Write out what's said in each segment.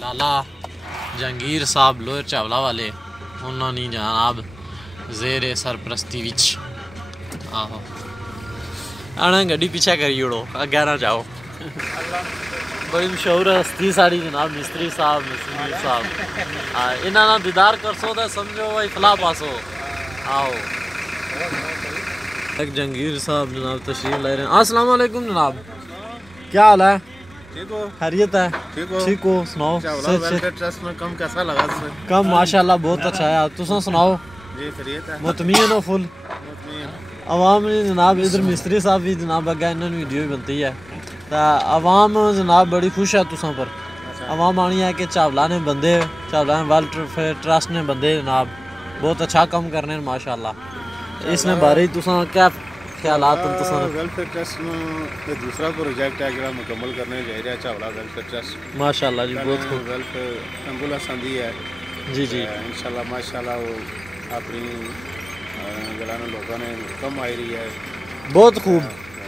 लाला जहांगीर साहब लोअर चावला वाले उन्होंने जनाब जेर सरपरस्ती विच आहो आना गड्डी पीछे करी उड़ो अगे ना जाओ। बड़ी मशहूर हस्ती साड़ी जनाब मिस्त्री साहब नसीर साहब इन्होंने दीदार कर सो तो समझो भाई फला पासो आओ। एक जहांगीर साहब जनाब तशरीफ ले रहे हैं। अस्सलाम वालेकुम जनाब, क्या हाल है? ठीक हो? खैरियत है? ठीक हो सुनाओ। ट्रस्ट में कम कैसा लगा? कम माशाल्लाह बहुत अच्छा है। तुम सुनाओ? जी खैरियत है। मुतमीन हो फुल? अवाम ने जनाब इधर मिस्त्री साहब भी जनाब अगर इन्होंने वीडियो भी बनती है तो अवाम जनाब बड़ी खुश है तुसा पर। अवाम आनी है कि चावला ने बंदे चावला वेलफेयर ट्रस्ट ने बंदे जनाब बहुत अच्छा काम करने माशाल्लाह। इसने बारे तुसा क्या ख्यालात वेलफेयर ट्रस्ट में दूसरा प्रोजेक्ट है जो मुकम्मल करने जा रहा है चावला वेलफेयर ट्रस्ट माशाल्लाह जी बहुत खूब। वेलफेयर एम्बुलेंस आंदी है जी जी इंशाल्लाह माशाल्लाह वो अपनी जलाने लोगों ने कम आई रही है बहुत खूब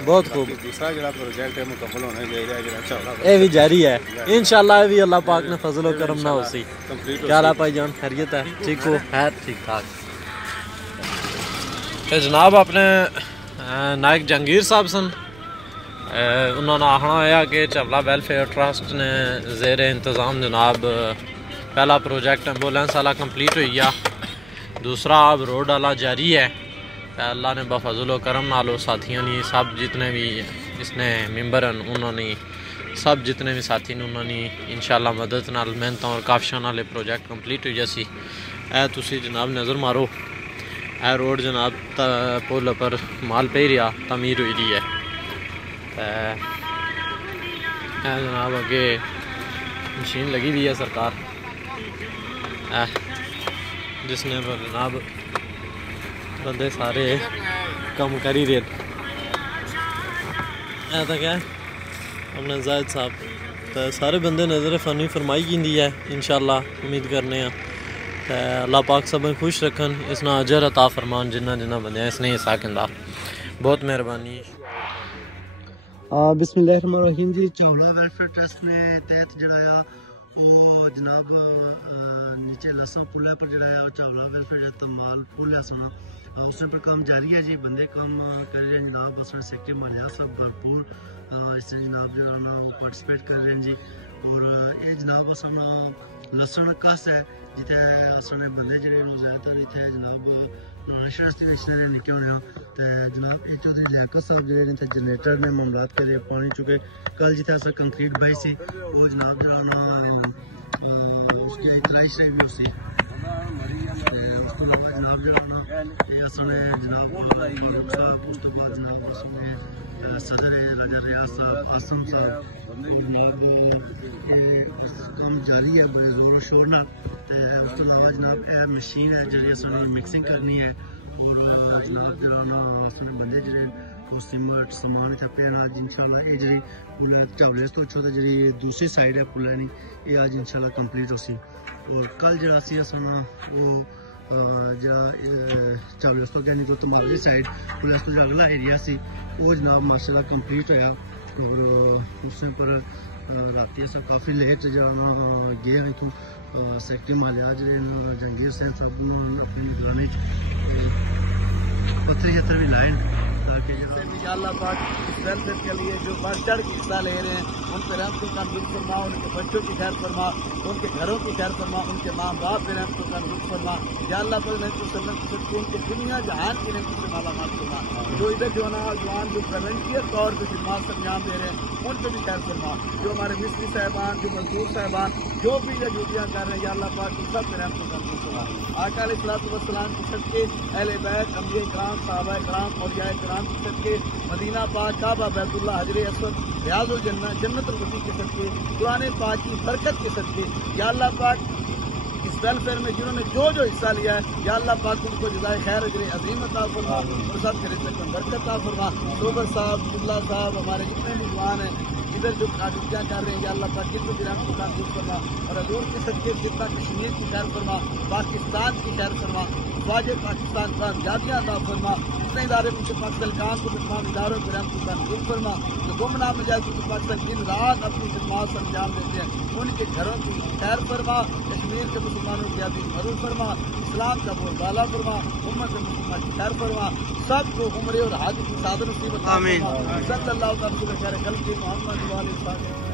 बहुत खूब। दूसरा जो प्रोजेक्ट है मुकम्मल होने जा रहा है जो चावला ये भी जारी है इंशाल्लाह भी अल्लाह पाक ने फजल व करम ना होसी। क्या हाल है भाईजान? खैरियत है? ठीक हो? है ठीक ठाक। जनाब अपने नायक जहांगीर साहब सन उन्होंने आखना है कि चावला वेलफेयर ट्रस्ट ने जेर इंतज़ाम जनाब पहला प्रोजेक्ट एम्बुलेंस वाला कंप्लीट हो गया, दूसरा अब रोड वाला जारी है। अल्लाह ने बफजल करम नालो साथियों ने सब जितने भी इसने मेंबर हैं उन्होंने सब जितने भी साथी ने उन्होंने इंशाल्लाह मदद नाल मेहनत और काफिशा नाले प्रोजेक्ट कंप्लीट हो जैसी है। तुसी जनाब नज़र मारो ए रोड जनाब पुल पर माल पे रहा तमीर हुई रही है जनाब अगे मशीन लगी हुई है सरकार जिसने जनाब बंदे सारे कम कर ही रहे ऐसा क्या है अपने जायद साहब तो सारे बंदे नज़र फ़नी फरमाई की है इंशाल्लाह उम्मीद करने अल्लाह पाक सब खुश रखन इसना अजर अता फरमान जिन्ना जिन्ना बंदे इसने हिस्सा कहता बहुत मेहरबानी। बिस्मिल्लाहिर्रहमानिर्रहीम जी चावला वेलफेयर ट्रस्ट में तहत जड़ा वो जनाब नीचे लसा पुल पर जड़ा चावला वेलफेयर तमाल पुल है सुना उस पर काम जारी है जी बंदे काम कर रहे हैं जनाब उसने सेक्टर मालिया सब भरपूर इससे जनाब जो वो पार्टिसिपेट कर रहे हैं जी। और ये जनाब असना लसन कस है जिते असने बंदे जड़े ज़्यादातर इतने जनाब निके होने तो जनाब ये चौधरी लियाकत साहब जो जनरेटर ने मामलात करे पानी चुके कल जिते अस कंक्रीट बही सी वो जनाब जो उसकी इतलाई शरी भी उसी उसको जनाब जो जनाब उस तो बाद जनाब उसमें सदर राजा रियाज साहब आसम साहब जनाब काम जारी है बड़े जोर शोर ना उस तो अलावा जनाब यह मशीन है जी मिक्सिंग करनी है और जनाब जो बंदे जो वो सीमेंट समान इतने पे अज इंशाल्लाह ये जी पुल चावले तो अच्छो तो जी दूसरी साइड है पुल नहीं ये अज इंशाल्लाह कंप्लीट हो सी। और कल जरा वो चावले तो अगर तो मगरबी साइड पुल तो जो अगला एरिया से वो जनाब माशाल्लाह कंप्लीट होया और उस पर राती अस काफ़ी लेट गए इतों सेक्रेटरी मालिया जो जहांगीर सिंह साहब अपनी निगरानी पत्थर शत्तर भी लाए ताकि इंशाअल्लाह पाक वेलफेयर के लिए जो बढ़ चढ़ के हिस्सा ले रहे हैं उन पर रहमत का नज़ुल फरमा, उनके बच्चों की खैर फरमा, उनके घरों की खैर फरमा, उनके माँ बाप पे रहमत का नज़ुल फरमा। या अल्लाह पर उनके दुनिया जहान की रहमत से माला माल फरमा। जो इधर जो ना जवान जो वॉलंटियर तौर पर खिदमत अंजाम दे रहे हैं उन पर भी खैर फरमा। जो हमारे मिस्त्री साहबान जो मजदूर साहबान जो भी ये ड्यूटियाँ कर रहे हैं या अल्लाह पाक सब पे रहमत का नज़ुल फरमा। आका अलैहिस्सलाम की सदके अहले बैत अंबिया किराम सहाबा किराम औलिया किराम की सदके मदीना पाक काबा बैतुल्लाह हजरे अस्वद रियाजुल जन्नतुल बकी के सदके कुरान पाक की बरकत के सदके या अल्लाह पाक इस वेलफेयर में जिन्होंने जो जो हिस्सा लिया है या अल्लाह पाक उनको जज़ाए खैर अजर अज़ीम अता फरमा और सब के रिज़्क़ में बरकत अता फरमा। सोबर साहब जुल्ला साहब हमारे जितने भी जवान हैं इधर जो ड्यूटियाँ कर रहे हैं या अल्लाह पाक जिनको भी रहमत का नज़ुल फरमा और हजूर के सदके जितना कश्मीर की खैर फरमा, पाकिस्तान की खैर फरमा, ख्वाजा पाकिस्तान का जातियाँ अता फरमा। जितने इदारे मुझे पाकिस्तान कान को तमाम इदारों पर रहमत मंजूर फरमा। जो गुमनाह मुजाहिद पाकिस्तान दिन रात अपनी खिदमत अंजाम देते हैं उनके घरों की खैर फरमा। कश्मीर के मुसलमानों की अभी मदद फरमा। इस्लाम का बोलबाला फरमा। उम्मत मुसलमान की खैर फरमा। सबको उम्र और हाथ की साधन नसीब फरमा। सल्लल्लाहु अलैहि वसल्लम मोहम्मद